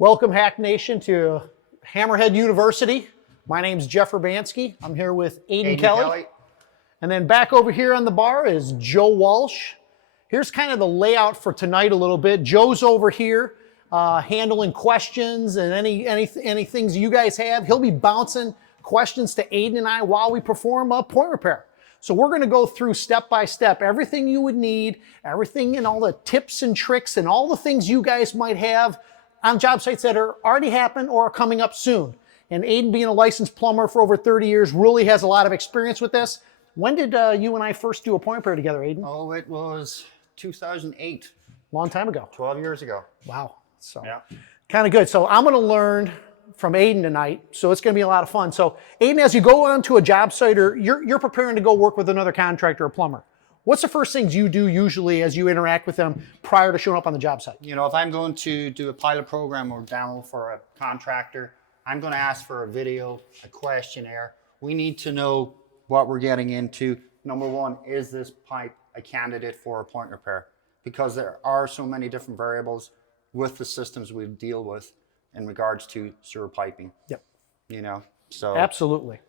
Welcome, Hack Nation, to HammerHead University. My name's Jeff Urbanski. I'm here with Aiden Kelly. And then back over here on the bar is Joe Walsh. Here's kind of the layout for tonight a little bit. Joe's over here handling questions and any things you guys have. He'll be bouncing questions to Aiden and I while we perform point repair. So we're going to go through step by step everything you would need, everything and all the tips and tricks and all the things you guys might have on job sites that are already happened or are coming up soon. And Aiden, being a licensed plumber for over 30 years, really has a lot of experience with this. When did you and I first do a point repair together, Aiden? Oh, it was 2008. Long time ago. 12 years ago. Wow. So yeah. Kind of good. So I'm going to learn from Aiden tonight. So it's going to be a lot of fun. So Aiden, as you go onto a job site or you're preparing to go work with another contractor or plumber, what's the first things you do usually as you interact with them prior to showing up on the job site? You know, if I'm going to do a pilot program or demo for a contractor, I'm going to ask for a video, a questionnaire. We need to know what we're getting into. Number one, is this pipe a candidate for a point repair? Because there are so many different variables with the systems we deal with in regards to sewer piping. Yep. You know, so. Absolutely.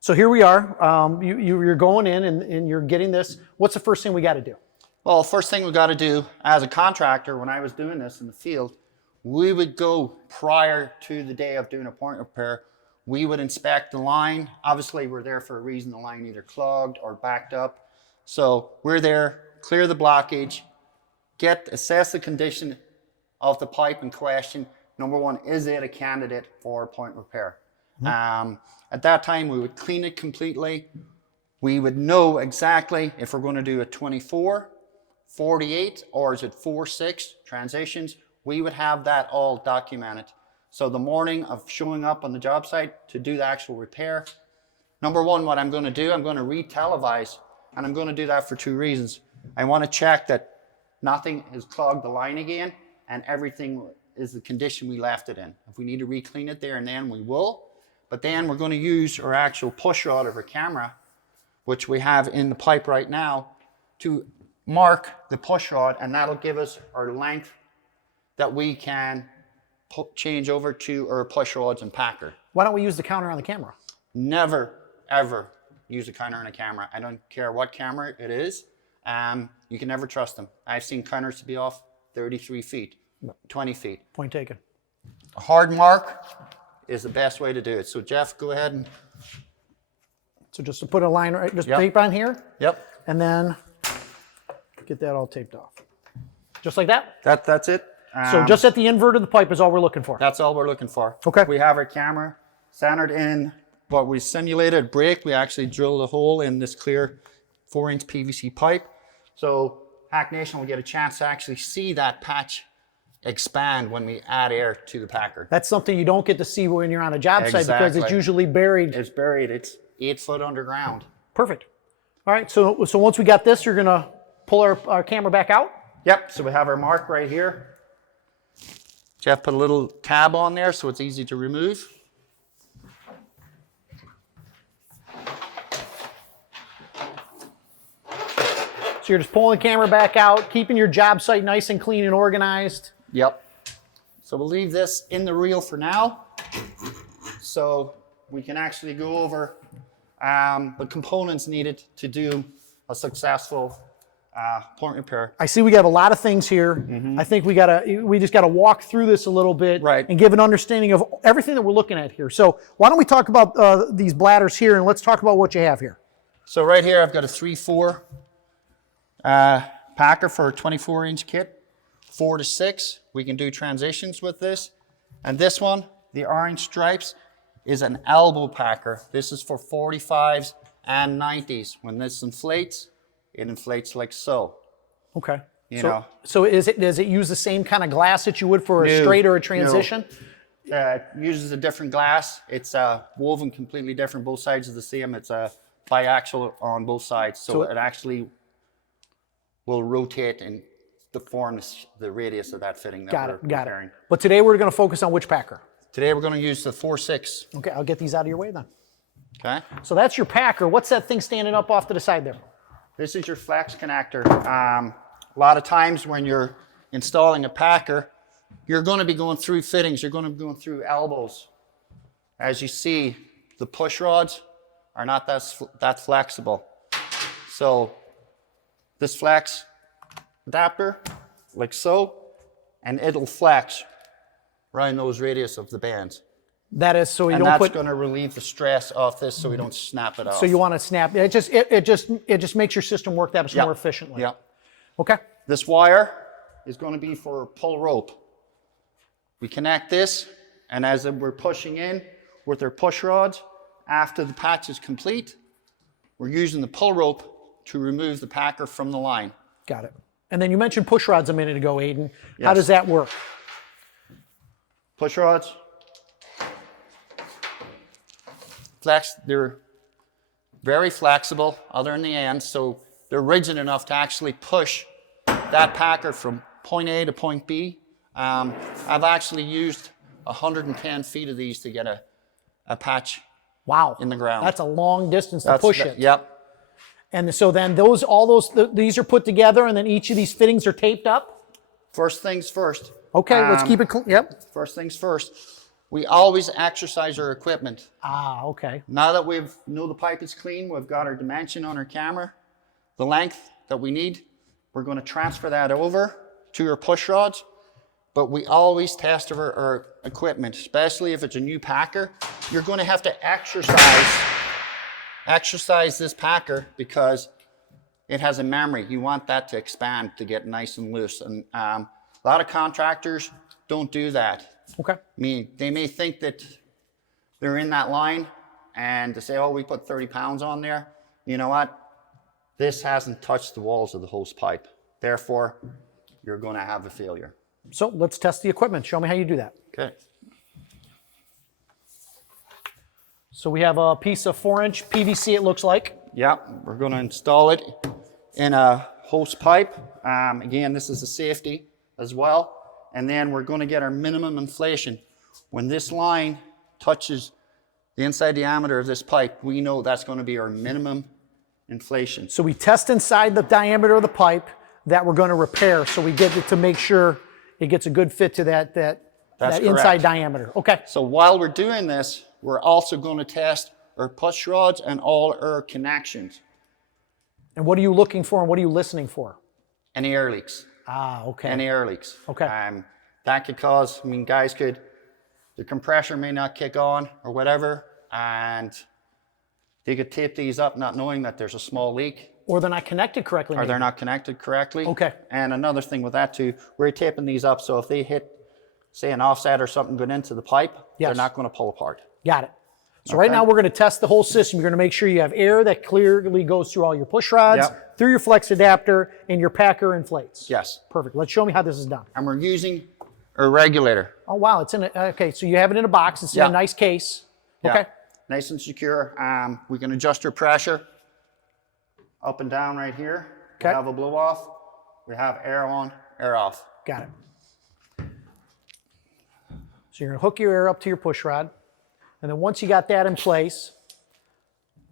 So here we are. You're going in and you're getting this. What's the first thing we got to do? Well, first thing we got to do as a contractor, when I was doing this in the field, we would go prior to the day of doing a point repair. We would inspect the line. Obviously, we're there for a reason. The line either clogged or backed up. So we're there, clear the blockage, assess the condition of the pipe in question. Number one, is it a candidate for a point repair? Mm-hmm. At that time, we would clean it completely. We would know exactly if we're going to do a 24, 48, or is it 4-6 transitions. We would have that all documented. So the morning of showing up on the job site to do the actual repair, number one, what I'm going to do, I'm going to re-televise, and I'm going to do that for two reasons. I want to check that nothing has clogged the line again, and everything is the condition we left it in. If we need to re-clean it there and then, we will. But then we're going to use our actual push rod of our camera, which we have in the pipe right now, to mark the push rod, and that'll give us our length that we can change over to our push rods and packer. Why don't we use the counter on the camera? Never, ever use a counter on a camera. I don't care what camera it is. You can never trust them. I've seen counters to be off 33 feet, 20 feet. Point taken. A hard mark is the best way to do it. So Jeff, go ahead and. So just to put a line right, just tape on here. Yep. And then get that all taped off. Just like that? That's it. So just at the invert of the pipe is all we're looking for. That's all we're looking for. Okay. We have our camera centered in what we simulated break. We actually drilled a hole in this clear 4-inch PVC pipe. So Hack Nation will get a chance to actually see that patch expand when we add air to the packer. That's something you don't get to see when you're on a job site because it's usually buried. It's buried. It's 8 foot underground. Perfect. All right. So once we got this, you're going to pull our camera back out? Yep. So we have our mark right here. Jeff put a little tab on there so it's easy to remove. So you're just pulling the camera back out, keeping your job site nice and clean and organized. Yep. So we'll leave this in the reel for now. So we can actually go over the components needed to do a successful point repair. I see we got a lot of things here. Mm-hmm. I think we just gotta walk through this a little bit and give an understanding of everything that we're looking at here. So why don't we talk about these bladders here, and let's talk about what you have here. So right here I've got a 3-4 packer for a 24-inch kit. 4 to 6, we can do transitions with this. And this one, the orange stripes, is an elbow packer. This is for 45s and 90s. When this inflates, it inflates like so. Okay. So does it use the same kind of glass that you would for a straight or a transition? No. It uses a different glass. It's woven completely different. Both sides of the seam. It's a biaxial on both sides. So it actually will rotate and form the radius of that fitting that we're preparing. But today we're going to focus on which packer? Today we're going to use the 4-6. Okay, I'll get these out of your way then. Okay. So that's your packer. What's that thing standing up off to the side there? This is your flex connector. A lot of times when you're installing a packer, you're going to be going through fittings. You're going to be going through elbows. As you see, the push rods are not that flexible. So this flex adapter, like so, and it'll flex right in those radius of the bands. That is so you and don't that's put. going to relieve the stress off this, so we don't snap it off. So you want to snap. It just makes your system work that much more efficiently. Yeah. Okay. This wire is going to be for pull rope. We connect this, and as we're pushing in with our push rods, after the patch is complete, we're using the pull rope to remove the packer from the line. Got it. And then you mentioned push rods a minute ago, Aiden. Yes. How does that work? Push rods, they're very flexible other than the ends, so they're rigid enough to actually push that packer from point A to point B. I've actually used 110 feet of these to get a patch in the ground. That's a long distance to push it. Yep. And so then these are put together, and then each of these fittings are taped up? First things first. Okay, let's keep it yep. First things first. We always exercise our equipment. Ah, okay. Now that we know the pipe is clean, we've got our dimension on our camera, the length that we need, we're going to transfer that over to our push rods. But we always test our equipment, especially if it's a new packer. You're going to have to exercise this packer because it has a memory. You want that to expand to get nice and loose. And a lot of contractors don't do that. Okay. I mean, they may think that they're in that line and to say, oh, we put 30 pounds on there. You know what? This hasn't touched the walls of the hose pipe. Therefore, you're going to have a failure. So let's test the equipment. Show me how you do that. Okay. So we have a piece of 4-inch PVC, it looks like. Yeah, we're going to install it in a hose pipe. Again, this is a safety as well. And then we're going to get our minimum inflation. When this line touches the inside diameter of this pipe, we know that's going to be our minimum inflation. So we test inside the diameter of the pipe that we're going to repair, so we get it to make sure it gets a good fit to that inside diameter. Okay. So while we're doing this, we're also going to test our push rods and all our connections. And what are you looking for and what are you listening for? Any air leaks. Ah, okay. Any air leaks. Okay. That could cause, the compressor may not kick on or whatever, and they could tape these up not knowing that there's a small leak. Or they're not connected correctly. Or they're not connected correctly. Okay. And another thing with that too, we're taping these up so if they hit, say, an offset or something going into the pipe, they're not going to pull apart. Got it. So right now we're going to test the whole system. You're going to make sure you have air that clearly goes through all your push rods, through your flex adapter, and your packer inflates. Yes. Perfect. Let's show me how this is done. And we're using a regulator. Oh, wow. It's in a, okay, so you have it in a box. It's in a nice case. Okay. Nice and secure. We can adjust our pressure up and down right here. Okay. We have a blow off. We have air on, air off. Got it. So you're going to hook your air up to your push rod. And then once you got that in place,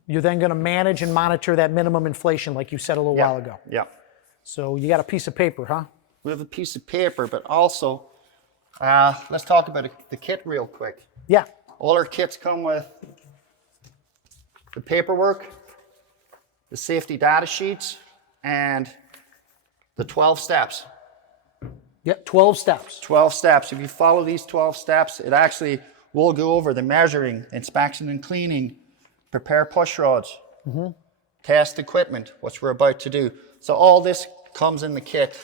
you're then going to manage and monitor that minimum inflation like you said a little while ago. Yeah. So you got a piece of paper, huh? We have a piece of paper, but also, let's talk about the kit real quick. Yeah. All our kits come with the paperwork, the safety data sheets, and the 12 steps. Yep, 12 steps. 12 steps. If you follow these 12 steps, it actually will go over the measuring, inspection and cleaning, prepare push rods, test equipment, which we're about to do. So all this comes in the kit.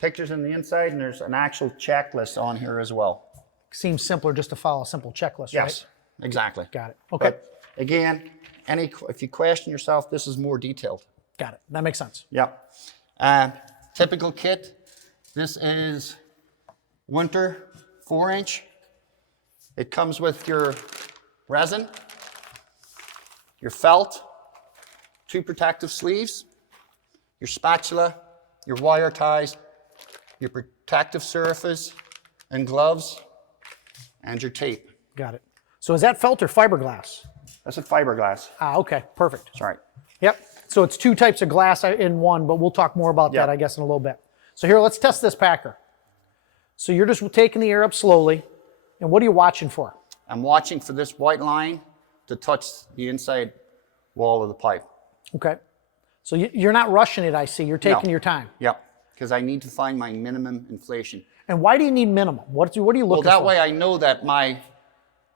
Pictures in the inside, and there's an actual checklist on here as well. Seems simpler just to follow a simple checklist, yes, right? Exactly. Got it. Okay. But again, if you question yourself, this is more detailed. Got it. That makes sense. Yep. Typical kit. This is winter 4-inch. It comes with your resin, your felt, 2 protective sleeves, your spatula, your wire ties, your protective surface and gloves, and your tape. Got it. So is that felt or fiberglass? That's a fiberglass. Ah, okay. Perfect. That's right. Yep. So it's 2 types of glass in one, but we'll talk more about that, I guess, in a little bit. So here, let's test this packer. So you're just taking the air up slowly. And what are you watching for? I'm watching for this white line to touch the inside wall of the pipe. Okay. So you're not rushing it, I see. You're taking your time. Yep, because I need to find my minimum inflation. And why do you need minimum? What are you looking for? Well, that way I know that my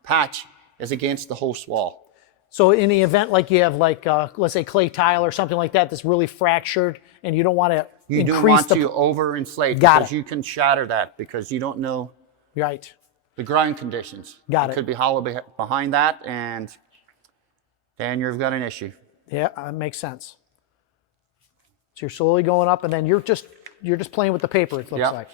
patch is against the host wall. So in the event like you have like, let's say clay tile or something like that that's really fractured and you don't want to You don't increase want to overinflate because you can shatter that because you don't know Right. the ground conditions. Got it. It could be hollow behind that and then you've got an issue. Yeah, that makes sense. So you're slowly going up and then you're just playing with the paper, it looks like.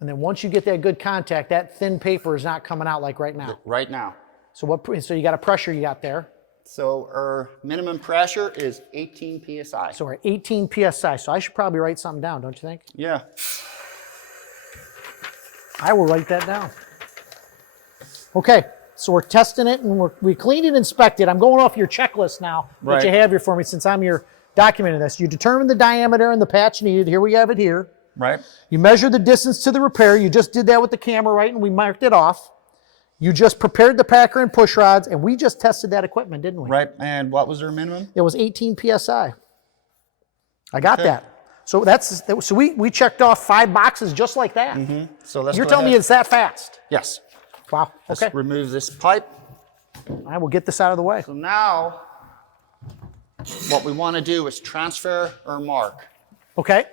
And then once you get that good contact, that thin paper is not coming out like right now. Right now. So so you got a pressure you got there. So our minimum pressure is 18 PSI. So we're at 18 PSI. So I should probably write something down, don't you think? Yeah. I will write that down. Okay, so we're testing it and we cleaned and inspected. I'm going off your checklist now that you have here for me since I'm your documenting this. You determined the diameter and the patch needed. Here we have it here. Right. You measured the distance to the repair. You just did that with the camera, right? And we marked it off. You just prepared the packer and push rods, and we just tested that equipment, didn't we? Right. And what was our minimum? It was 18 PSI. I got that. So we checked off 5 boxes just like that. Mm-hmm. So let's You're telling me it's that fast? Yes. Wow. Let's okay. remove this pipe. I will get this out of the way. So now, what we want to do is transfer or mark. Okay.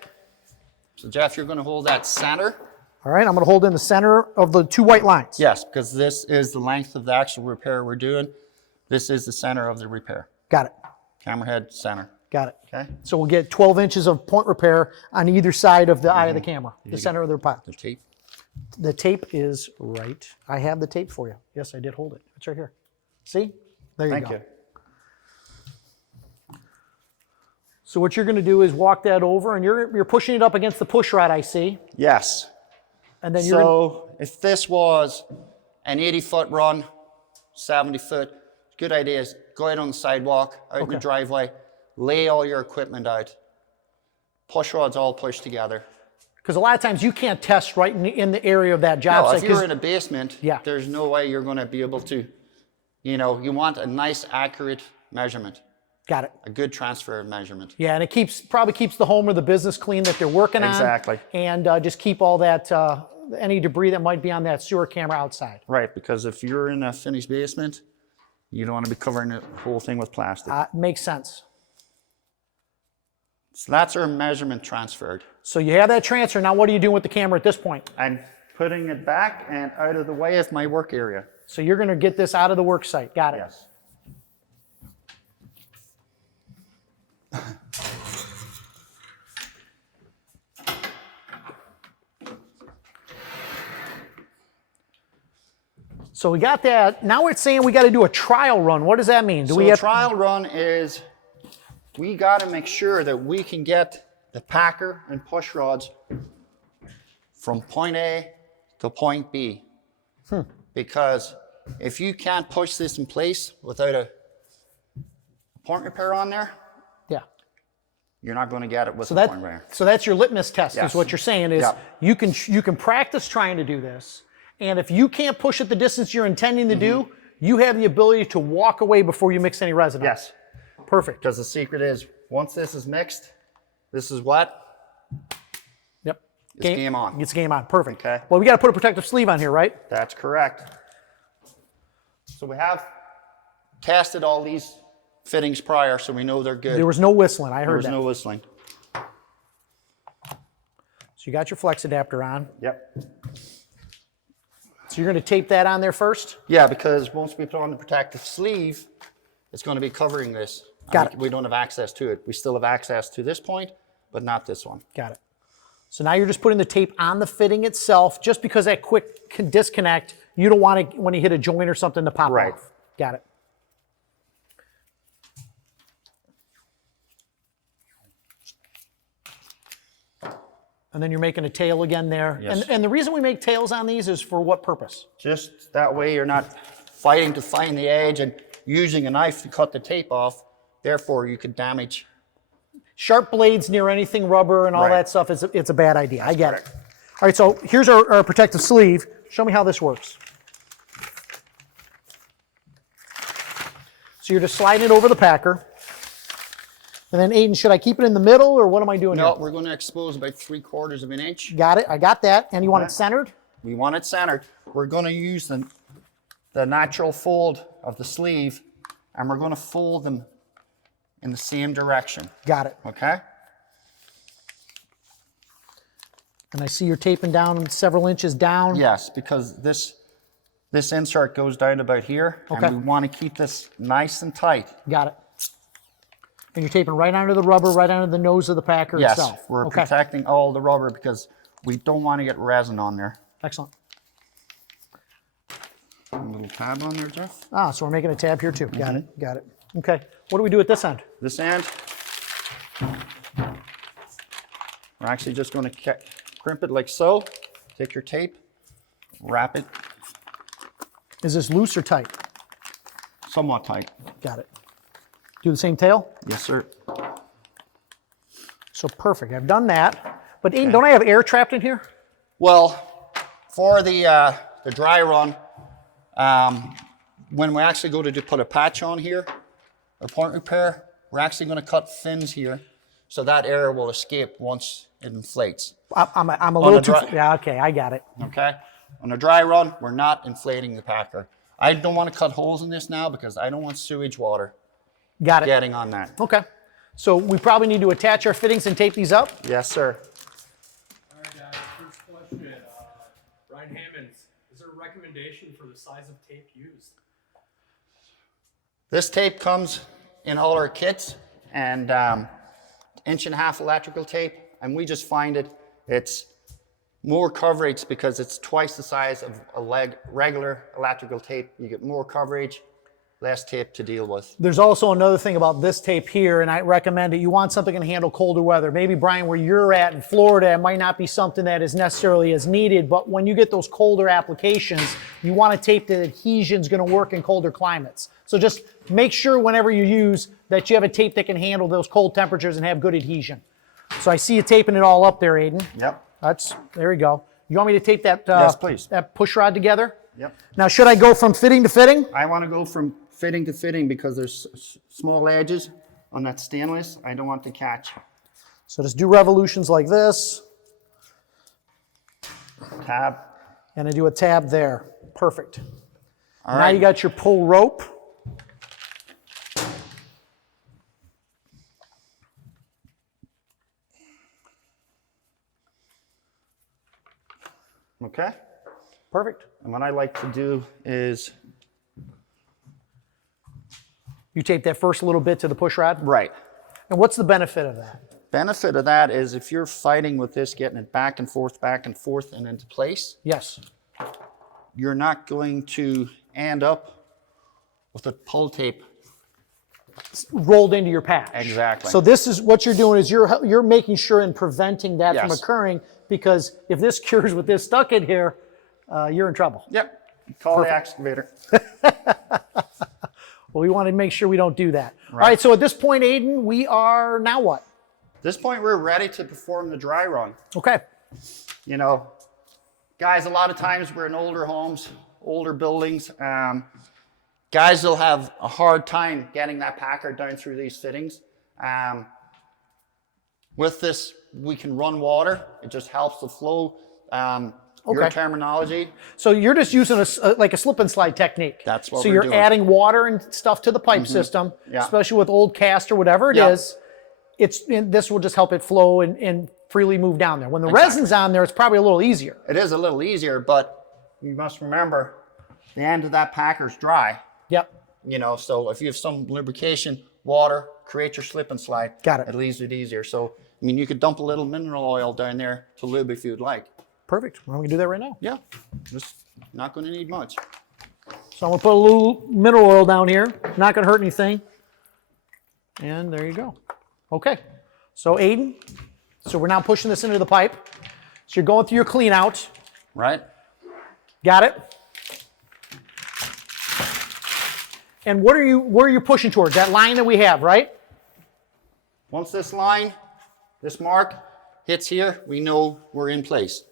So Jeff, you're going to hold that center. All right, I'm going to hold in the center of the 2 white lines. Yes, because this is the length of the actual repair we're doing. This is the center of the repair. Got it. Hammerhead center. Got it. Okay. So we'll get 12 inches of point repair on either side of the eye of the camera, the center of the pot. The tape. The tape is right. I have the tape for you. Yes, I did hold it. It's right here. See? There you go. Thank you. So what you're going to do is walk that over, and you're pushing it up against the push rod, I see. Yes. And then if this was an 80-foot run, 70-foot, good idea is go out on the sidewalk, out in the driveway, lay all your equipment out. Push rods all pushed together. Because a lot of times you can't test right in the area of that job site. If you're in a basement, Yeah. there's no way you're going to be able to, you want a nice, accurate measurement. Got it. A good transfer measurement. Yeah, and it probably keeps the home or the business clean that they're working on. Exactly. And just keep all that, any debris that might be on that sewer camera outside. Right, because if you're in a finished basement, you don't want to be covering the whole thing with plastic. Makes sense. So that's our measurement transferred. So you have that transfer. Now what are you doing with the camera at this point? I'm putting it back and out of the way of my work area. So you're going to get this out of the work site. Got it. Yes. So we got that. Now it's saying we got to do a trial run. What does that mean? A trial run is we got to make sure that we can get the packer and push rods from point A to point B. Because if you can't push this in place without a point repair on there, you're not going to get it with the point repair. So that's your litmus test, Yes. is what you're saying is you can practice trying to do this. And if you can't push it the distance you're intending to do, you have the ability to walk away before you mix any resin. Yes. Perfect. Because the secret is, once this is mixed, this is what? Yep. It's game on. It's game on. Perfect. Okay. Well, we got to put a protective sleeve on here, right? That's correct. So we have tested all these fittings prior, so we know they're good. There was no whistling. I heard that. There was no whistling. So you got your flex adapter on. Yep. So you're going to tape that on there first? Yeah, because once we put on the protective sleeve, it's going to be covering this. Got it. We don't have access to it. We still have access to this point, but not this one. Got it. So now you're just putting the tape on the fitting itself, just because that quick disconnect, you don't want it when you hit a joint or something to pop Right. off. Got it. And then you're making a tail again there. Yes. And the reason we make tails on these is for what purpose? Just that way you're not fighting to find the edge and using a knife to cut the tape off. Therefore, you could damage Sharp blades near anything rubber and all that stuff, it's a bad idea. I get it. All right, so here's our protective sleeve. Show me how this works. So you're just sliding it over the packer. And then Aiden, should I keep it in the middle or what am I doing here? No, we're going to expose about 3/4 of an inch. Got it, I got that. And you want it centered? We want it centered. We're going to use the natural fold of the sleeve, and we're going to fold them in the same direction. Got it. Okay? And I see you're taping down several inches down. Yes, because this insert goes down about here, Okay. and we want to keep this nice and tight. Got it. And you're taping right under the rubber, right under the nose of the packer itself. Yes, we're protecting all the rubber because we don't want to get resin on there. Excellent. A little tab on there, Jeff. Ah, so we're making a tab here too. Got it, got it. Okay, what do we do at this end? This end, we're actually just going to crimp it like so. Take your tape, wrap it. Is this loose or tight? Somewhat tight. Got it. Do the same tail? Yes, sir. So perfect, I've done that. But Aiden, don't I have air trapped in here? Well, for the dry run, when we actually go to put a patch on here, or point repair, we're actually going to cut fins here so that air will escape once it inflates. I'm a little too, yeah, okay, I got it. Okay? On a dry run, we're not inflating the packer. I don't want to cut holes in this now because I don't want sewage water Got it. getting on that. Okay. So we probably need to attach our fittings and tape these up? Yes, sir. All right, guys, first question. Ryan Hammonds, is there a recommendation for the size of tape used? This tape comes in all our kits, and 1.5 inch electrical tape, and we just find it's more coverage because it's twice the size of a regular electrical tape. You get more coverage, less tape to deal with. There's also another thing about this tape here, and I recommend it. You want something that can handle colder weather. Maybe, Brian, where you're at in Florida, it might not be something that is necessarily as needed, but when you get those colder applications, you want a tape that adhesion's going to work in colder climates. So just make sure whenever you use that you have a tape that can handle those cold temperatures and have good adhesion. So I see you taping it all up there, Aiden. Yep. There we go. You want me to tape that, Yes, please. that push rod together? Yep. Now, should I go from fitting to fitting? I want to go from fitting to fitting because there's small edges on that stainless. I don't want to catch. So just do revolutions like this. Tab. And I do a tab there. Perfect. All Now right. you got your pull rope. Okay. Perfect. And what I like to do is... You tape that first little bit to the push rod? Right. And what's the benefit of that? Benefit of that is if you're fighting with this, getting it back and forth, and into place, Yes. you're not going to end up with a pull tape. Rolled into your patch. Exactly. So this is what you're doing is you're making sure and preventing that from Yes. occurring, because if this cures with this stuck in here, you're in trouble. Yep. Call the excavator. Well, we want to make sure we don't do that. All right, so at this point, Aiden, we are now what? At this point, we're ready to perform the dry run. Okay. You know, guys, a lot of times we're in older homes, older buildings. Guys will have a hard time getting that packer down through these fittings. With this, we can run water. It just helps the flow. Your terminology. So you're just using like a slip and slide technique. That's what so we're you're doing. adding water and stuff to the pipe system, Yeah. especially with old cast or whatever it is. This will just help it flow and freely move down there. When the resin's on there, it's probably a little easier. It is a little easier, but you must remember the end of that packer's dry. Yep. You know, so if you have some lubrication, water, create your slip and slide. Got it. It leaves it easier. So, I mean, you could dump a little mineral oil down there to lube if you'd like. Perfect. Well, we can do that right now. Yeah, just not going to need much. So I'm going to put a little mineral oil down here. Not going to hurt anything. And there you go. Okay. So Aiden, so we're now pushing this into the pipe. So you're going through your clean out. Right? Got it? And where are you pushing towards? That line that we have, right? Once this line, this mark hits here, we know we're in place.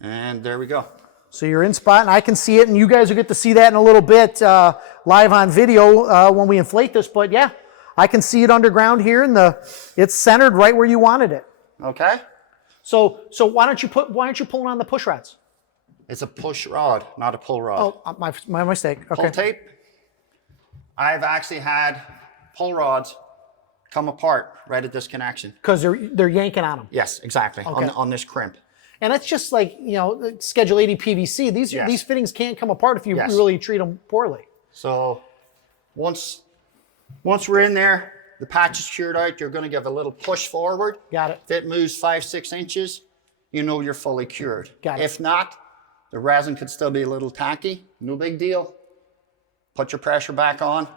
And there we go. So you're in spot, and I can see it, and you guys will get to see that in a little bit live on video when we inflate this. But yeah, I can see it underground here, and it's centered right where you wanted it. Okay. So why don't you pull on the push rods? It's a push rod, not a pull rod. Oh, my mistake. Okay. Pull tape. I've actually had pull rods come apart right at this connection. Because they're yanking on them. Yes, exactly. Okay. On this crimp. And that's just like, you know, Schedule 80 PVC. These fittings can't come apart if you really treat them poorly. So once we're in there, the patch is cured out, you're going to give a little push forward. Got it. If it moves 5-6 inches, you know you're fully cured. Got it. If not, the resin could still be a little tacky. No big deal. Put your pressure back on.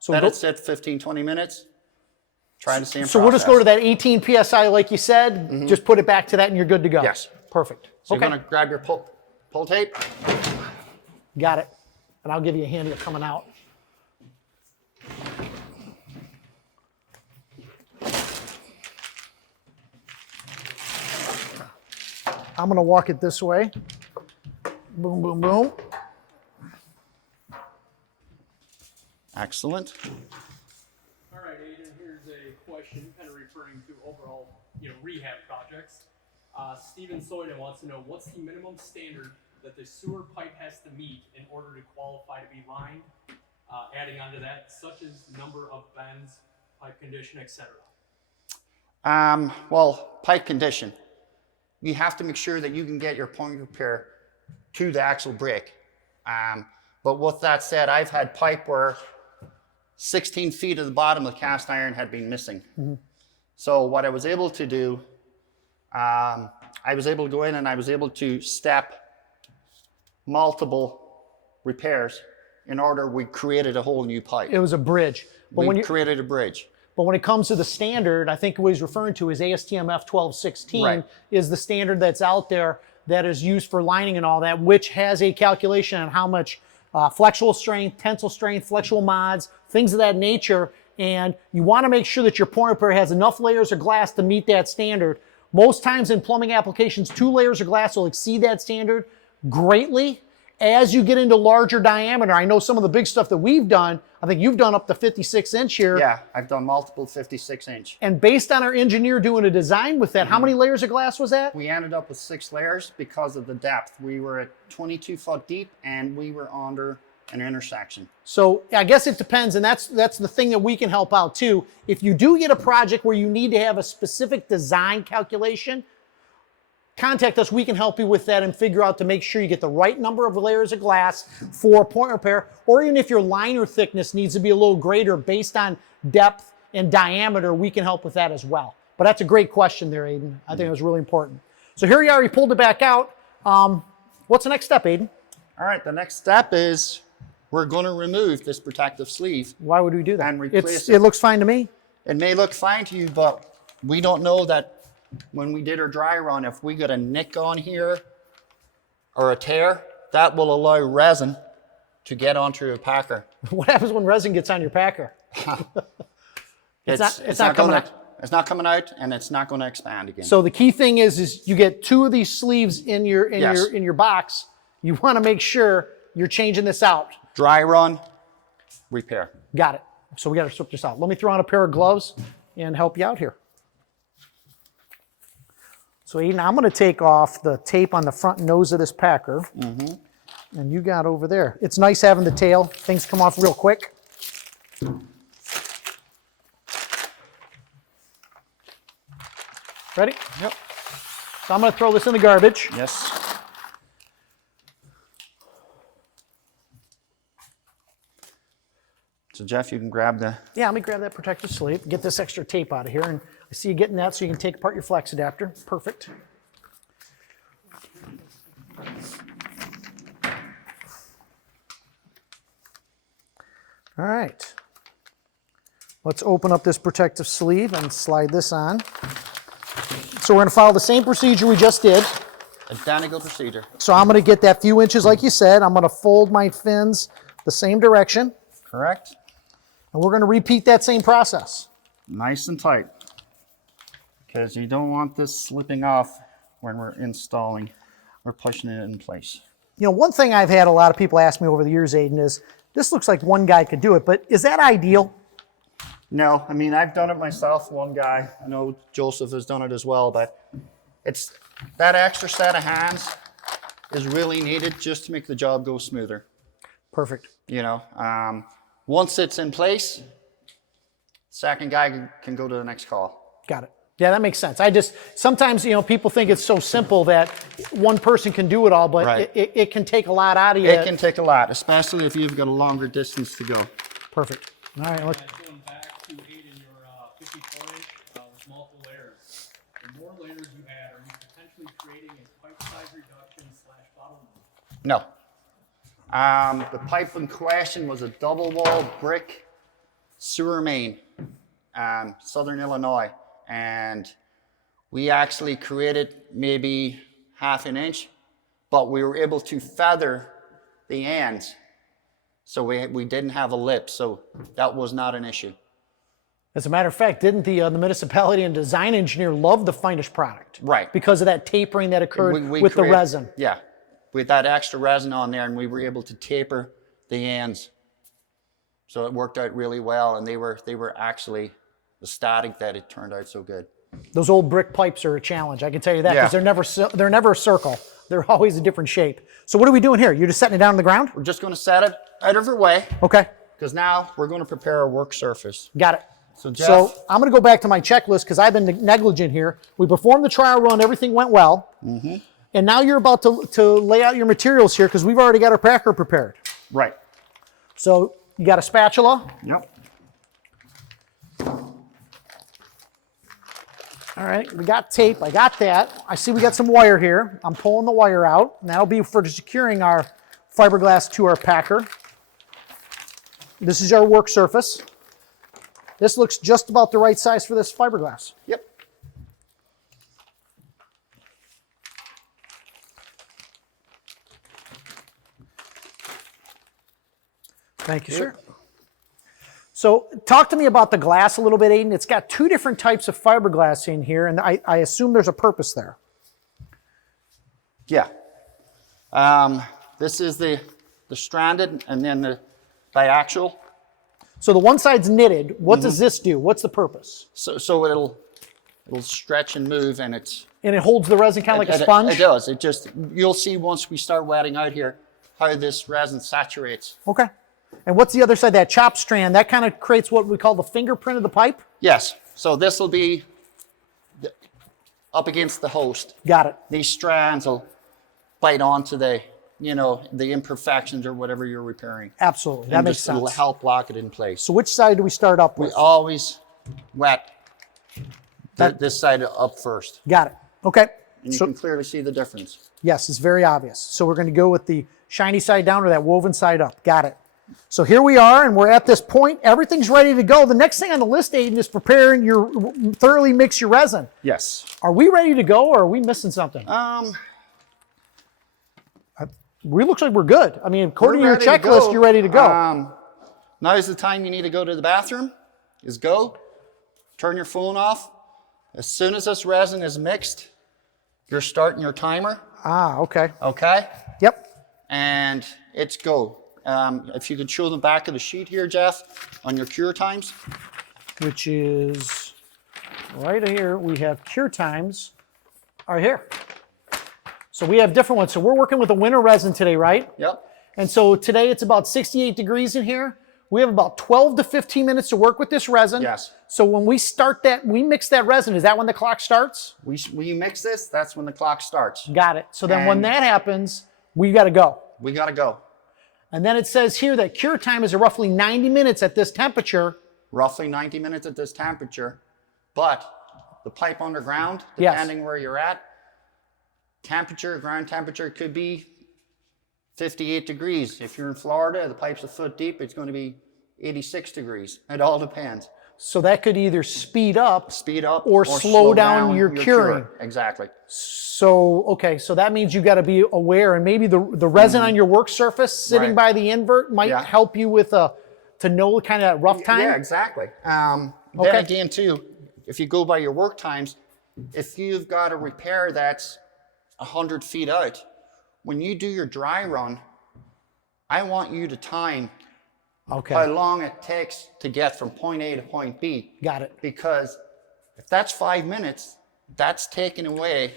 So Let it sit 15-20 minutes. Try the same process. So we'll just go to that 18 PSI like you said. Just put it back to that and you're good to go. Yes. Perfect. So you're going to grab your pull tape. Got it. And I'll give you a hand of coming out. I'm going to walk it this way. Boom, boom, boom. Excellent. All right, Aiden, here's a question kind of referring to overall, rehab projects. Steven Soyden wants to know, what's the minimum standard that the sewer pipe has to meet in order to qualify to be lined? Adding on to that, such as number of bends, pipe condition, etc. Well, pipe condition. You have to make sure that you can get your point repair to the actual break. But with that said, I've had pipe where 16 feet of the bottom of the cast iron had been missing. So what I was able to do, I was able to go in and I was able to step multiple repairs in order we created a whole new pipe. It was a bridge. But we created a bridge. But when it comes to the standard, I think what he's referring to is ASTM F1216 is the standard that's out there that is used for lining and all that, which has a calculation on how much flexural strength, tensile strength, flexural mods, things of that nature. And you want to make sure that your point repair has enough layers of glass to meet that standard. Most times in plumbing applications, 2 layers of glass will exceed that standard greatly. As you get into larger diameter, I know some of the big stuff that we've done, I think you've done up to 56 inch here. Yeah, I've done multiple 56 inch. And based on our engineer doing a design with that, how many layers of glass was that? We ended up with 6 layers because of the depth. We were at 22 foot deep and we were under an intersection. So I guess it depends, and that's the thing that we can help out too. If you do get a project where you need to have a specific design calculation, contact us. We can help you with that and figure out to make sure you get the right number of layers of glass for point repair, or even if your liner thickness needs to be a little greater based on depth and diameter, we can help with that as well. But that's a great question there, Aiden. I think it was really important. So here you are, you pulled it back out. What's the next step, Aiden? All right, the next step is we're going to remove this protective sleeve. Why would we do that? And replace it. It looks fine to me. It may look fine to you, but we don't know that when we did our dry run, if we got a nick on here or a tear, that will allow resin to get onto your packer. What happens when resin gets on your packer? It's not coming out. It's not coming out, and it's not going to expand again. So the key thing is you get 2 of these sleeves in your box. You want to make sure you're changing this out. Dry run, repair. Got it. So we got to strip this out. Let me throw on a pair of gloves and help you out here. So Aiden, I'm going to take off the tape on the front nose of this packer. And you got over there. It's nice having the tail. Things come off real quick. Ready? Yep. So I'm going to throw this in the garbage. Yes. So Jeff, you can grab the... Yeah, let me grab that protective sleeve, get this extra tape out of here, and I see you getting that so you can take apart your flex adapter. Perfect. All right. Let's open up this protective sleeve and slide this on. So we're gonna follow the same procedure we just did. Identical procedure. So I'm gonna get that few inches like you said. I'm gonna fold my fins the same direction. Correct. And we're gonna repeat that same process. Nice and tight. Because you don't want this slipping off when we're installing or pushing it in place. You know, one thing I've had a lot of people ask me over the years, Aiden, is this looks like one guy could do it, but is that ideal? No, I mean, I've done it myself, one guy. I know Joseph has done it as well, but it's that extra set of hands is really needed just to make the job go smoother. Perfect. You know, once it's in place, second guy can go to the next call. Got it. Yeah, that makes sense. Sometimes, you know, people think it's so simple that one person can do it all, but Right. it can take a lot out of you. It can take a lot, especially if you've got a longer distance to go. Perfect. All right, let's, Going back to Aiden, your 54-inch with multiple layers. The more layers you add, are you potentially creating a pipe size reduction / bottleneck? No. The pipe in question was a double wall brick sewer main, Southern Illinois. And we actually created maybe half an inch, but we were able to feather the ends. So we didn't have a lip, so that was not an issue. as a matter of fact, didn't the municipality and design engineer love the finished product? Right. Because of that tapering that occurred We with the created- resin. Yeah, with that extra resin on there, and we were able to taper the ends. So it worked out really well, and they were actually ecstatic that it turned out so good. Those old brick pipes are a challenge. I can tell you that because Yeah. they're never a circle. They're always a different shape. So what are we doing here? You're just setting it down on the ground? We're just going to set it out of our way, Okay, because now we're going to prepare our work surface. got it. So Jeff, So I'm going to go back to my checklist because I've been negligent here. We performed the trial run. Everything went well. Mm-hmm. And now you're about to lay out your materials here because we've already got our packer prepared. right. So you got a spatula. Yep. All right, we got tape. I got that. I see we got some wire here. I'm pulling the wire out, and that'll be for securing our fiberglass to our packer. This is our work surface. This looks just about the right size for this fiberglass. Yep. Thank you, sir. So talk to me about the glass a little bit, Aiden. It's got two different types of fiberglass in here, and I assume there's a purpose there. Yeah. This is the stranded, and then the biaxial. So the one side's knitted. What does this do? What's the purpose? So it'll stretch and move, and it's And it holds the resin kind of like a sponge? It does. It just, you'll see once we start wetting out here how this resin saturates. Okay. And what's the other side? That chop strand, that kind of creates what we call the fingerprint of the pipe? Yes. So this will be up against the host. Got it. These strands will bite onto the imperfections or whatever you're repairing. Absolutely. That And makes just it'll sense. help lock it in place. So which side do we start up We with? always wet this side up first. Got it. Okay. And you So can clearly see the difference. yes, it's very obvious. So we're going to go with the shiny side down or that woven side up. Got it. So here we are, and we're at this point. Everything's ready to go. The next thing on the list, Aiden, is preparing thoroughly mix your resin. Yes. Are we ready to go, or are we missing something? We looks like we're good. I mean, according to your We're ready to checklist, go. you're ready to go. Now is the time you need to go to the bathroom. Is go. Turn your phone off. As soon as this resin is mixed, you're starting your timer. Ah, okay. Okay. Yep. And it's go. If you could show the back of the sheet here, Jeff, on your cure times. Which is right here. We have cure times right here. So we have different ones. So we're working with a winter resin today, right? Yep. And so today it's about 68 degrees in here. We have about 12 to 15 minutes to work with this resin. Yes. So when we start that, we mix that resin. Is that when the clock starts? We mix this, that's when the clock starts. Got it. So then when And- that happens, we got to go. We got to go. And then it says here that cure time is roughly 90 minutes at this temperature. Roughly 90 minutes at this temperature. But the pipe underground, Yes. depending where you're at, ground temperature could be 58 degrees. If you're in Florida, the pipe's a foot deep, it's going to be 86 degrees. It all depends. So that could either speed up or slow slow down your curing. cure. Exactly. So, okay, so that means you got to be aware, and maybe the resin on your work surface sitting Right. by the invert might help you with to know kind of that rough time. Yeah, exactly. Then again, too, if you go by your work times, if you've got a repair that's 100 feet out, when you do your dry run, I want you to time how long it takes to get from point A to point B. Got it. Because if that's 5 minutes, that's taken away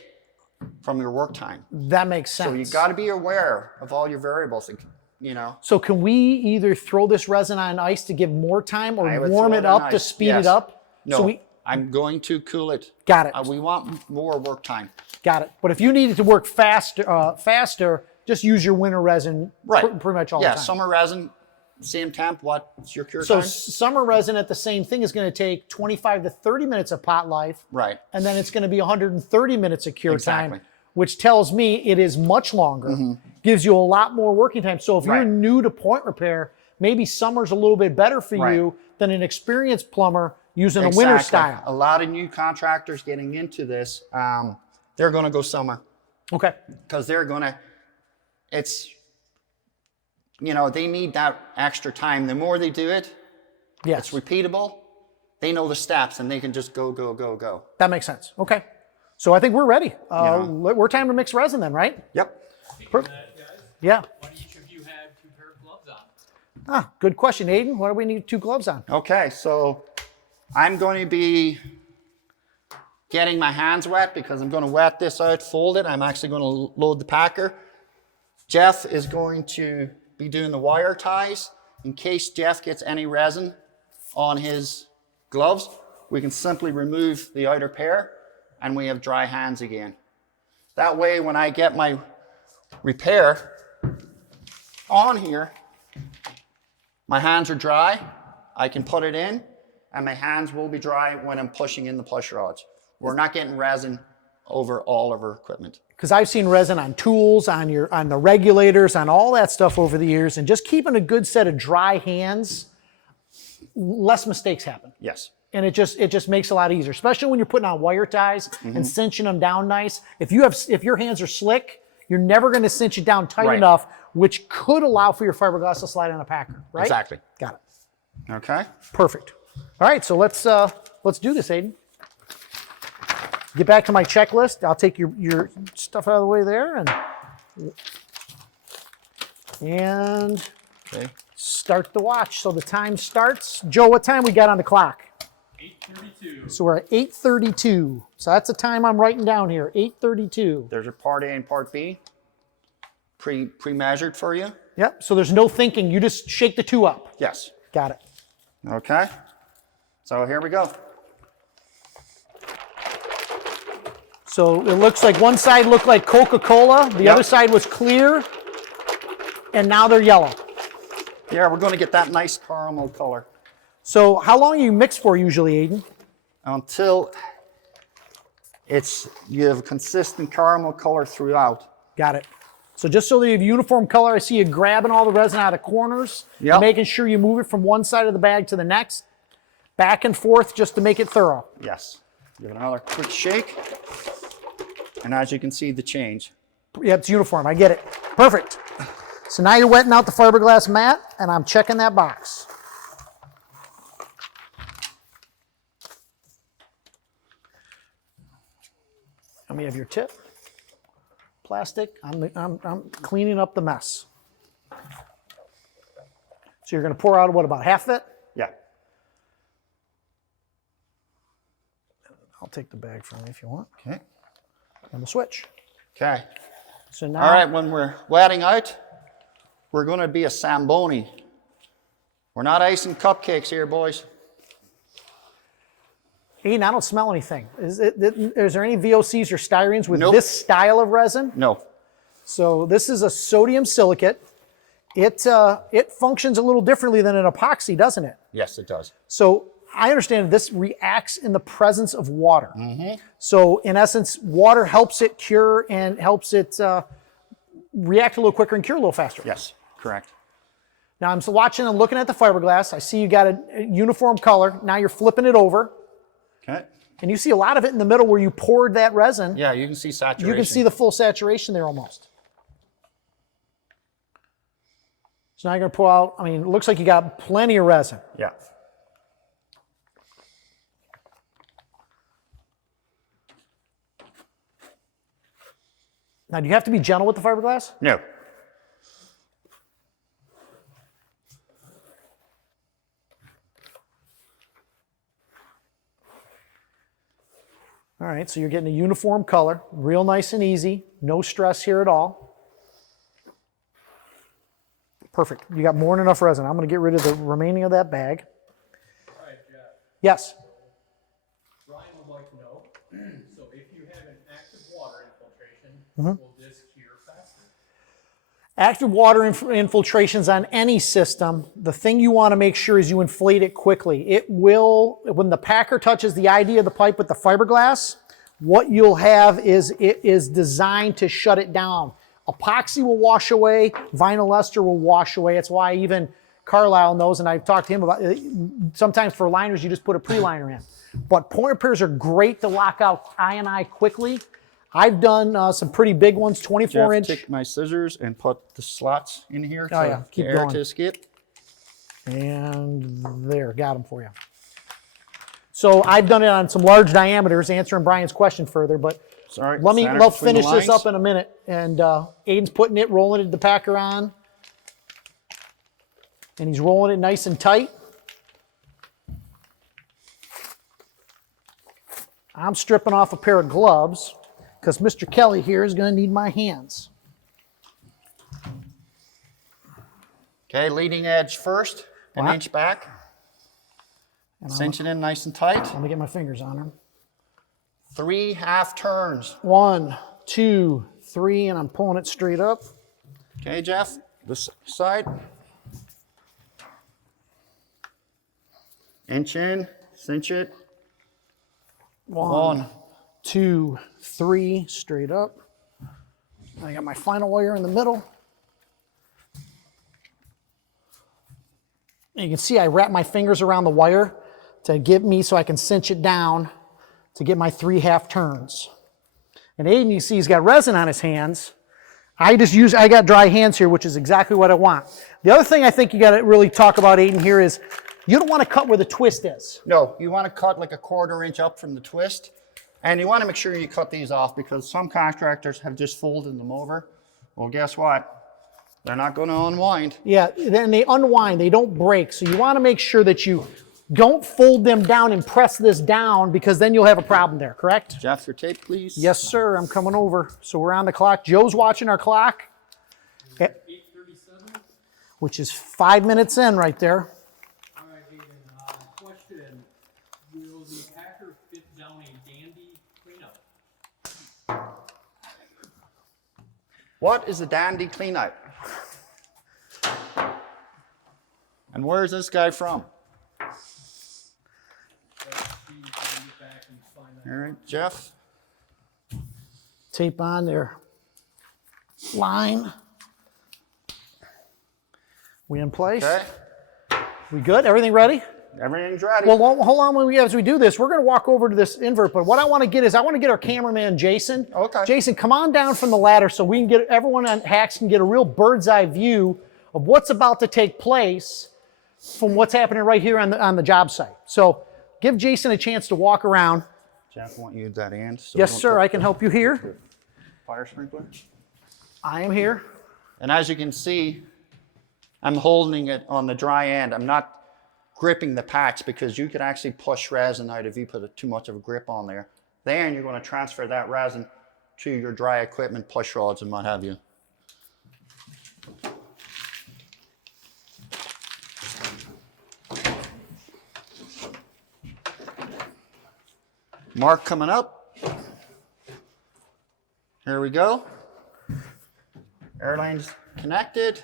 from your work time. That makes sense. So you got to be aware of all your variables, you know. So can we either throw this resin on ice to give more time, or warm it up to speed it up? No, So I'm going to cool it. Got it. We want more work time. Got it. But if you needed to work faster, just use your winter resin pretty much all the time. Yeah, summer resin, same temp. What's your cure So time? summer resin at the same thing is going to take 25 to 30 minutes of pot life. Right. And then it's going to be 130 minutes of cure Exactly. time, which tells me it is much longer, gives you a lot more working time. So if you're new to point repair, maybe summer's a little bit better for you than an experienced plumber using a winter style. A lot of new contractors getting into this, they're going to go summer. Okay. Because they're going to, you know, they need that extra time. The more they do it, it's repeatable. They know the steps and they can just go, go, go, go. That makes sense. Okay. So I think we're ready. We're time to mix resin then, right? Yep. Speaking of that, guys, Yeah. why do each of you have 2 pair of gloves on? Ah, good question, Aiden. Why do we need 2 gloves on? Okay, so I'm going to be getting my hands wet because I'm going to wet this out, fold it. I'm actually going to load the packer. Jeff is going to be doing the wire ties. In case Jeff gets any resin on his gloves, we can simply remove the outer pair and we have dry hands again. That way, when I get my repair on here, my hands are dry, I can put it in, and my hands will be dry when I'm pushing in the push rods. We're not getting resin over all of our equipment. Because I've seen resin on tools, on the regulators, on all that stuff over the years, and just keeping a good set of dry hands, less mistakes happen. Yes. And it just makes it a lot easier, especially when you're putting on wire ties and cinching them down nice. If your hands are slick, you're never going to cinch it down tight enough, which could allow for your fiberglass to slide on a packer, right? Exactly. Got it. Okay. Perfect. All right, so let's do this, Aiden. Get back to my checklist. I'll take your stuff out of the way there and start the watch. So the time starts. Joe, what time we got on the clock? 8:32. So we're at 8:32. So that's the time I'm writing down here, 8:32. There's a part A and part B pre-measured for you. Yep, so there's no thinking. You just shake the 2 up. Yes. Got it. Okay. So here we go. So it looks like one side looked like Coca-Cola, the other side was clear, and now they're yellow. Yeah, we're going to get that nice caramel color. So how long you mix for usually, Aiden? Until you have a consistent caramel color throughout. Got it. So just so that you have uniform color, I see you grabbing all the resin out of corners, making sure you move it from one side of the bag to the next, back and forth just to make it thorough. Yes. Give it another quick shake. And as you can see, the change. Yeah, it's uniform. I get it. Perfect. So now you're wetting out the fiberglass mat, and I'm checking that box. Let me have your tip. Plastic. I'm cleaning up the mess. So you're going to pour out, what, about half of it? Yeah. I'll take the bag from you if you want. Okay. And we'll switch. Okay. So now, all right, when we're wetting out, we're going to be a Zamboni. We're not icing cupcakes here, boys. Aiden, I don't smell anything. Is there any VOCs or styrenes with this style of resin? No. So this is a sodium silicate. It functions a little differently than an epoxy, doesn't it? Yes, it does. So I understand this reacts in the presence of water. So in essence, water helps it cure and helps it react a little quicker and cure a little faster. Yes, correct. Now I'm watching and looking at the fiberglass. I see you got a uniform color. Now you're flipping it over. Okay. And you see a lot of it in the middle where you poured that resin. Yeah, you can see saturation. You can see the full saturation there almost. So now you're going to pull out, I mean, it looks like you got plenty of resin. Yeah. Now, do you have to be gentle with the fiberglass? No. All right, so you're getting a uniform color, real nice and easy, no stress here at all. Perfect. You got more than enough resin. I'm going to get rid of the remaining of that bag. All right, Jeff. Yes. Ryan would like to know, so if you have an active water infiltration, Mm-hmm. will this cure faster? Active water infiltrations on any system, the thing you want to make sure is you inflate it quickly. It will, when the packer touches the ID of the pipe with the fiberglass, what you'll have is it is designed to shut it down. Epoxy will wash away, vinyl ester will wash away. That's why even Carlisle knows, and I've talked to him about it, sometimes for liners you just put a pre-liner in. But point repairs are great to lock out I&I quickly. I've done some pretty big ones, 24-inch. Take my scissors and put the slots in here Oh, yeah. Keep air going. to escape. And there, got them for you. So I've done it on some large diameters, answering Brian's question further, but Sorry, let me center let's between the finish this lines. up in a minute. And Aiden's putting it, rolling it, the packer on. And he's rolling it nice and tight. I'm stripping off a pair of gloves because Mr. Kelly here is going to need my hands. Okay, leading edge first, an What? inch back. And Cinch it in nice and tight. Let me get my fingers on her. 3 half turns. 1, 2, 3, and I'm pulling it straight up. Okay, Jeff, this side. Inch in, cinch it. 1, 2, 3, straight up. I got my final wire in the middle. And you can see I wrap my fingers around the wire to get me so I can cinch it down to get my 3 half turns. And Aiden, you see he's got resin on his hands. I got dry hands here, which is exactly what I want. The other thing I think you got to really talk about, Aiden, here is you don't want to cut where the twist is. No, you want to cut like a 1/4 inch up from the twist. And you want to make sure you cut these off because some contractors have just folded them over. Well, guess what? They're not going to unwind. Yeah, then they unwind, they don't break. So you want to make sure that you don't fold them down and press this down because then you'll have a problem there, correct? Jeff, your tape, please. Yes, sir, I'm coming over. So we're on the clock. Joe's watching our clock, 8:37. which is 5 minutes in right there. All right, Aiden, question. Will the packer fit down a dandy cleanup? What is a dandy cleanup? And where is this guy from? All right, Jeff. Tape on their line. We in place? Okay, We good? Everything ready? everything's ready. Well, hold on. As we do this, we're going to walk over to this invert. But what I want to get is I want to get our cameraman, Jason. Okay. Jason, come on down from the ladder so we can get everyone on Hacks can get a real bird's eye view of what's about to take place from what's happening right here on the job site. So give Jason a chance to walk around. Jeff, I want you at that end. So Yes, sir. I can help you here. Fire sprinkler. I am here. And as you can see, I'm holding it on the dry end. I'm not gripping the patch because you could actually push resin out if you put too much of a grip on there. Then you're going to transfer that resin to your dry equipment, push rods and what have you. Mark coming up. Here we go. Airline's connected.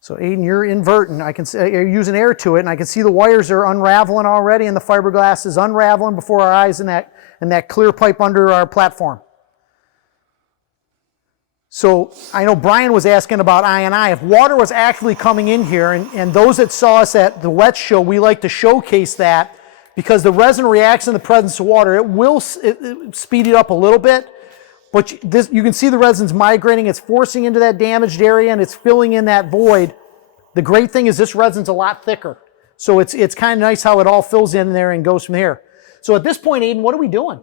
So Aiden, you're inverting. I can see you're using air to it, and I can see the wires are unraveling already, and the fiberglass is unraveling before our eyes in that clear pipe under our platform. So I know Brian was asking about I&I. If water was actually coming in here, and those that saw us at the wet show, we like to showcase that because the resin reacts in the presence of water. It will speed it up a little bit, but you can see the resin's migrating. It's forcing into that damaged area, and it's filling in that void. The great thing is this resin's a lot thicker. So it's kind of nice how it all fills in there and goes from here. So at this point, Aiden, what are we doing?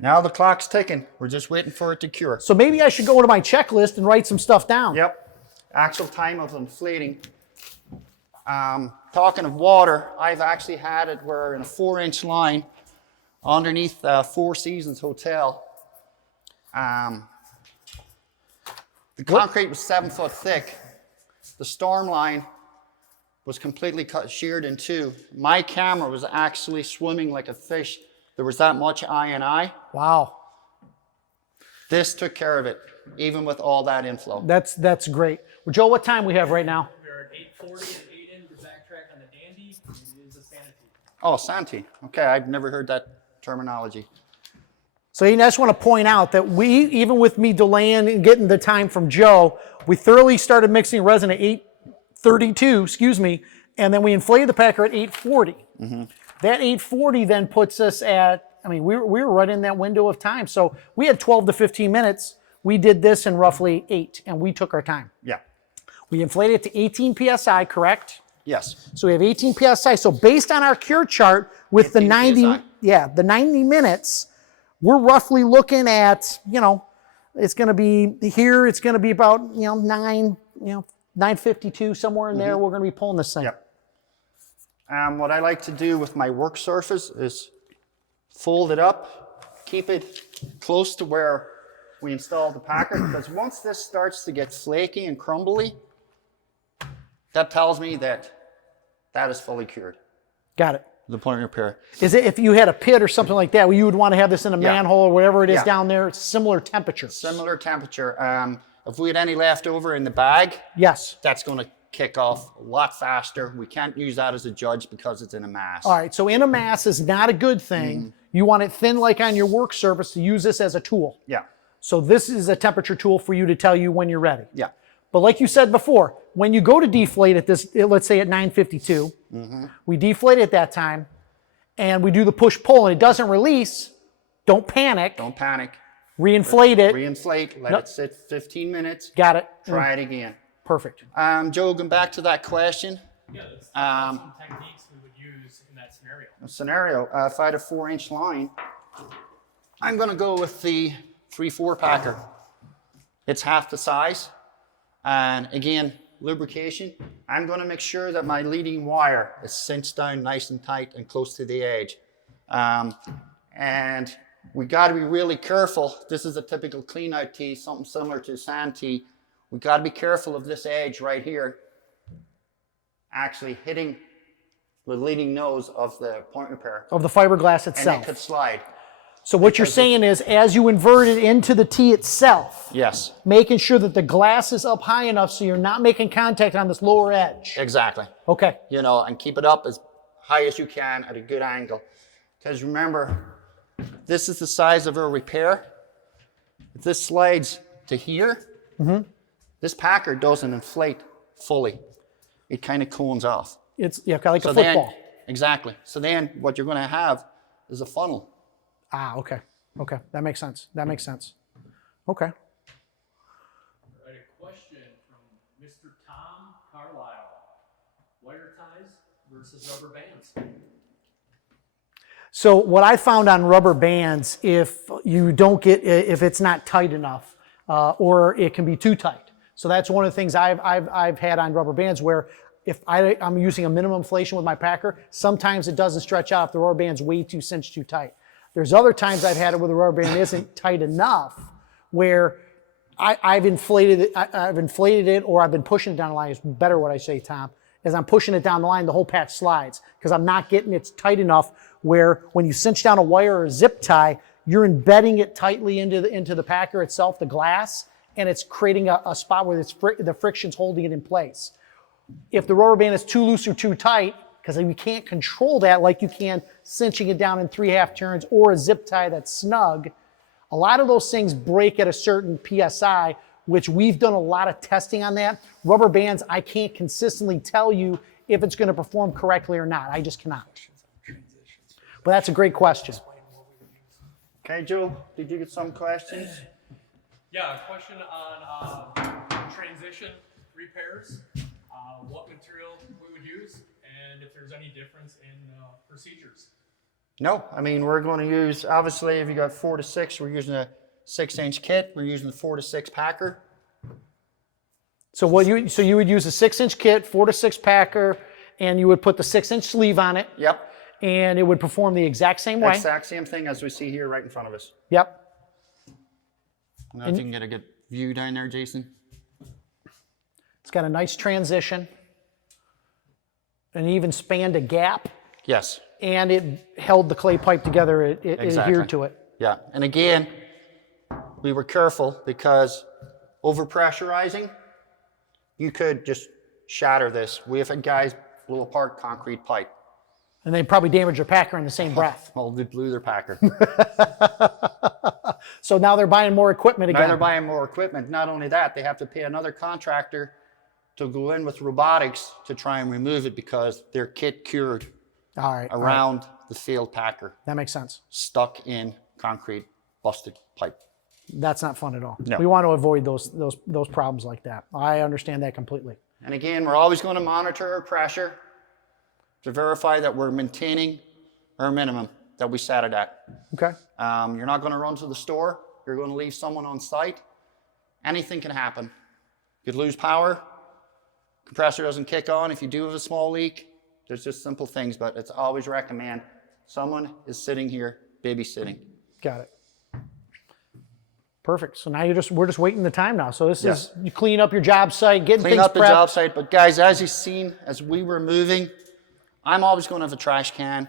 Now the clock's ticking. We're just waiting for it to cure. So maybe I should go into my checklist and write some stuff down. Yep. Actual time of inflating. Talking of water, I've actually had it where in a 4-inch line underneath Four Seasons Hotel, the concrete was 7 foot thick. The storm line was completely sheared in two. My camera was actually swimming like a fish. There was that much I&I. Wow. This took care of it, even with all that inflow. That's great. Well, Joe, what time we have right now? We're at 8:40 and 8 in to backtrack on the Dandy. It is a Sanity. Oh, Santi. Okay, I've never heard that terminology. So I just want to point out that we, even with me delaying and getting the time from Joe, we thoroughly started mixing resin at 8:32, excuse me, and then we inflated the packer at 8:40. Mm-hmm. That 8:40 then puts us at, I mean, we were right in that window of time. So we had 12 to 15 minutes. We did this in roughly 8, and we took our time. Yeah. We inflated it to 18 PSI, correct? Yes. So we have 18 PSI. So based on our cure chart with the 90, PSI. yeah, the 90 minutes, we're roughly looking at, it's going to be here. It's going to be about, 952, somewhere in there. We're going to be pulling this thing. Yep. What I like to do with my work surface is fold it up, keep it close to where we installed the packer, because once this starts to get flaky and crumbly, that tells me that that is fully cured. Got it. The point repair. Is it if you had a pit or something like that, well, you would want to have this in a manhole or whatever it is down there, it's similar temperature? Similar temperature. If we had any left over in the bag, yes, that's going to kick off a lot faster. We can't use that as a judge because it's in a mass. All right, so in a mass is not a good thing. You want it thin like on your work surface to use this as a tool. Yeah. So this is a temperature tool for you to tell you when you're ready. Yeah. But like you said before, when you go to deflate at this, let's say at 952, we deflate at that time and we do the push-pull and it doesn't release, don't panic. Don't panic. Reinflate it. Reinflate, let it sit 15 minutes. Got it. Try it again. Perfect. Joe, going back to that question. Yeah, that's some techniques we would use in that scenario. If I had a 4-inch line, I'm going to go with the 3/4 packer. It's half the size. And again, lubrication. I'm going to make sure that my leading wire is cinched down nice and tight and close to the edge. And we got to be really careful. This is a typical clean out tee, something similar to a sand tee. We got to be careful of this edge right here actually hitting the leading nose of the point repair. Of the fiberglass itself. And it could slide. So what you're saying is, as you invert it into the tee itself, yes, making sure that the glass is up high enough so you're not making contact on this lower edge. Exactly. Okay. And keep it up as high as you can at a good angle. Because remember, this is the size of our repair. If this slides to here, this packer doesn't inflate fully. It kind of cones off. It's like a football. Exactly. So then what you're going to have is a funnel. Ah, okay. Okay. That makes sense. Okay. All right, a question from Mr. Tom Carlisle. Wire ties versus rubber bands. So what I found on rubber bands, if it's not tight enough, or it can be too tight. So that's one of the things I've had on rubber bands where if I'm using a minimum inflation with my packer, sometimes it doesn't stretch out if the rubber band's way too cinched too tight. There's other times I've had it where the rubber band isn't tight enough where I've inflated it or I've been pushing it down the line. It's better what I say, Tom. As I'm pushing it down the line, the whole patch slides because I'm not getting it tight enough where when you cinch down a wire or a zip tie, you're embedding it tightly into the packer itself, the glass, and it's creating a spot where the friction's holding it in place. If the rubber band is too loose or too tight, because we can't control that like you can cinching it down in 3/2 turns or a zip tie that's snug, a lot of those things break at a certain PSI which we've done a lot of testing on that. Rubber bands, I can't consistently tell you if it's going to perform correctly or not. I just cannot. But that's a great question. Okay, Joe, did you get some questions? Yeah, a question on transition repairs, what material we would use, and if there's any difference in procedures. No, I mean, we're going to use, obviously, if you got 4 to 6, we're using a 6-inch kit. We're using the 4 to 6 packer. So you would use a 6-inch kit, 4 to 6 packer, and you would put the 6-inch sleeve on it. Yep. And it would perform the exact same way. Exact same thing as we see here right in front of us. Yep. I don't know if you can get a good view down there, Jason. It's got a nice transition. And even spanned a gap. Yes. And it held the clay pipe together. It adhered to it. Yeah. And again, we were careful because overpressurizing, you could just shatter this. We have had guys blow apart concrete pipe. And they probably damaged their packer in the same breath. Well, they blew their packer. So now they're buying more equipment again. Now they're buying more equipment. Not only that, they have to pay another contractor to go in with robotics to try and remove it because their kit cured around the failed packer. That makes sense. Stuck in concrete, busted pipe. That's not fun at all. No. We want to avoid those problems like that. I understand that completely. And again, we're always going to monitor our pressure to verify that we're maintaining our minimum that we set it at. Okay. You're not going to run to the store. You're going to leave someone on site. Anything can happen. You could lose power. Compressor doesn't kick on. If you do have a small leak, there's just simple things, but it's always recommend someone is sitting here babysitting. Got it. Perfect. So now we're just waiting the time now. So this is you clean up your job site, getting clean things up the prepped. job site. But guys, as you've seen, as we were moving, I'm always going to have a trash can.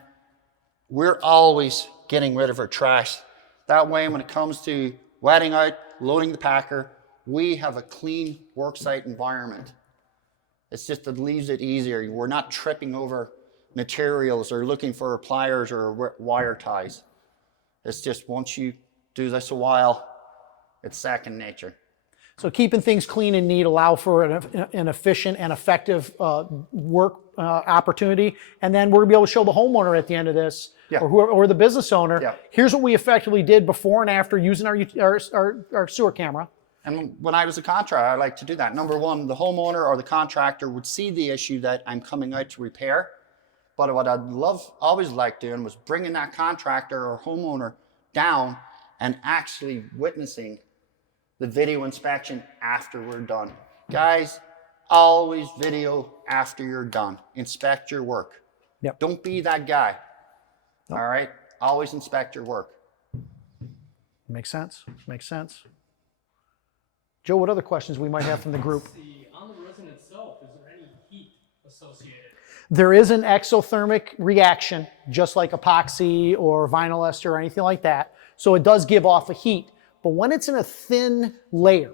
We're always getting rid of our trash. That way, when it comes to wetting out, loading the packer, we have a clean worksite environment. It's just, it leaves it easier. We're not tripping over materials or looking for pliers or wire ties. It's just once you do this a while, it's second nature. So keeping things clean and neat allow for an efficient and effective work opportunity. And then we're going to be able to show the homeowner at the end of this, or the business owner, here's what we effectively did before and after using our sewer camera. And when I was a contractor, I like to do that. Number one, the homeowner or the contractor would see the issue that I'm coming out to repair. But what I'd always like doing was bringing that contractor or homeowner down and actually witnessing the video inspection after we're done. Guys, always video after you're done. Inspect your work. Yep. Don't be that guy. All right? Always inspect your work. Makes sense. Makes sense. Joe, what other questions we might have from the group? On the resin itself, is there any heat associated? There is an exothermic reaction, just like epoxy or vinyl ester or anything like that. So it does give off a heat. But when it's in a thin layer,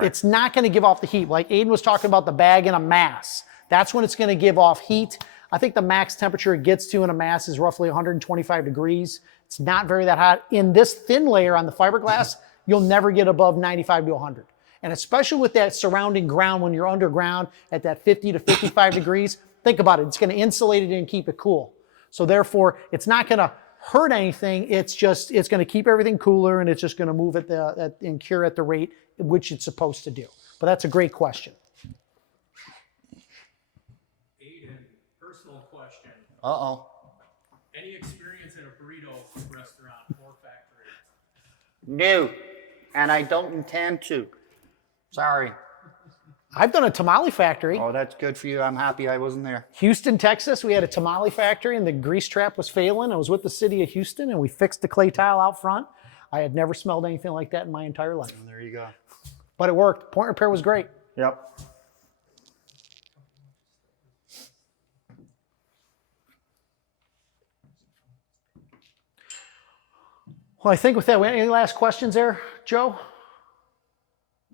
it's not going to give off the heat. Like Aiden was talking about the bag in a mass. That's when it's going to give off heat. I think the max temperature it gets to in a mass is roughly 125 degrees. It's not very that hot. In this thin layer on the fiberglass, you'll never get above 95 to 100. And especially with that surrounding ground, when you're underground at that 50 to 55 degrees, think about it. It's going to insulate it and keep it cool. So therefore, it's not going to hurt anything. It's going to keep everything cooler, and it's just going to move and cure at the rate at which it's supposed to do. But that's a great question. Aiden, personal question. Uh-oh. Any experience in a burrito restaurant or factory? No, and I don't intend to. Sorry. I've done a tamale factory. Oh, that's good for you. I'm happy I wasn't there. Houston, Texas, we had a tamale factory and the grease trap was failing. I was with the city of Houston and we fixed the clay tile out front. I had never smelled anything like that in my entire life. And there you go. But it worked. Point repair was great. Yep. Well, I think with that, any last questions there, Joe?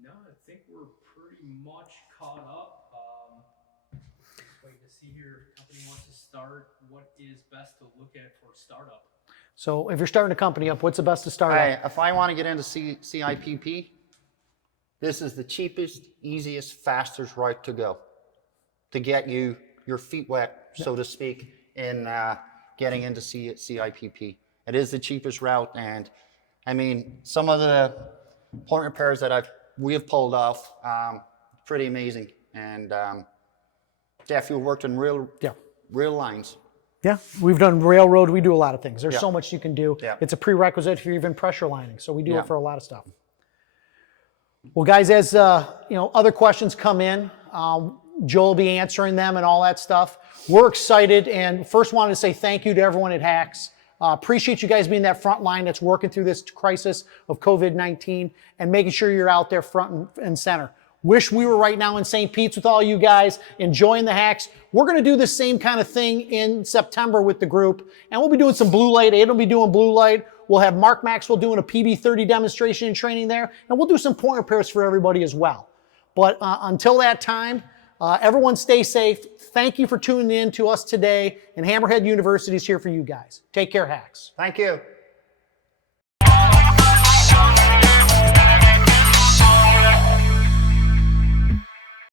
No, I think we're pretty much caught up. Just waiting to see here. Company wants to start. What is best to look at for startup? So if you're starting a company up, what's the best to start at? If I want to get into CIPP, This is the cheapest, easiest, fastest route to go to get you your feet wet, so to speak, in getting into CIPP. It is the cheapest route, and I mean, some of the point repairs that we have pulled off, pretty amazing, and definitely worked in real lines. Yeah, we've done railroad. We do a lot of things. There's Yeah. so much you can do. Yeah. It's a prerequisite for even pressure lining. So we do Yeah. it for a lot of stuff. Well, guys, as other questions come in, Joe will be answering them and all that stuff. We're excited, and first wanted to say thank you to everyone at Hacks. Appreciate you guys being that front line that's working through this crisis of COVID-19 and making sure you're out there front and center. Wish we were right now in St. Pete's with all you guys, enjoying the Hacks. We're going to do the same kind of thing in September with the group, and we'll be doing some blue light. Aiden will be doing blue light. We'll have Mark Maxwell doing a PB30 demonstration and training there, and we'll do some point repairs for everybody as well. But until that time, everyone stay safe. Thank you for tuning in to us today, and Hammerhead University is here for you guys. Take care, Hacks. Thank you.